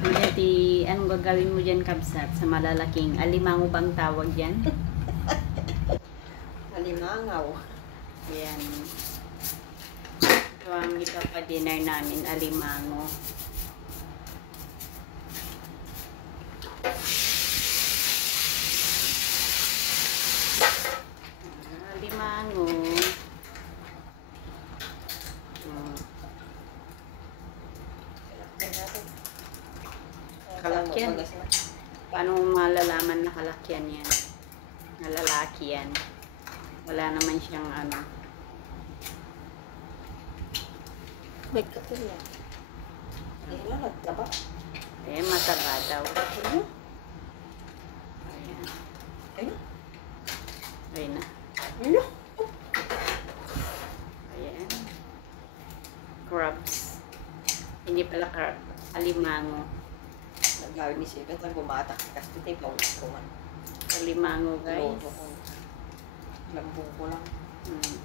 Hindi, anong gagawin mo dyan, Kabsat, sa malalaking? Alimango bang tawag yan? Alimangaw. Yan. Ito ang ipapa-dinner namin, alimango. Alimango. Kalakyan. Paano malalaman na kalakyan yan? Na lalaki yan. Wala naman siyang ano. Wait ka po yan. Ayan lang, nagtaba. Eh, mataba daw. Ayan. Ayan. Ayan. Ayan na. Ayan. Ayan. Crabs. Hindi pala crab. Alimango. Nagawin ni Sibet ang gumatak. Kasi tayo pawis ko man. Alimango, guys. Lambong ko lang. Hmm.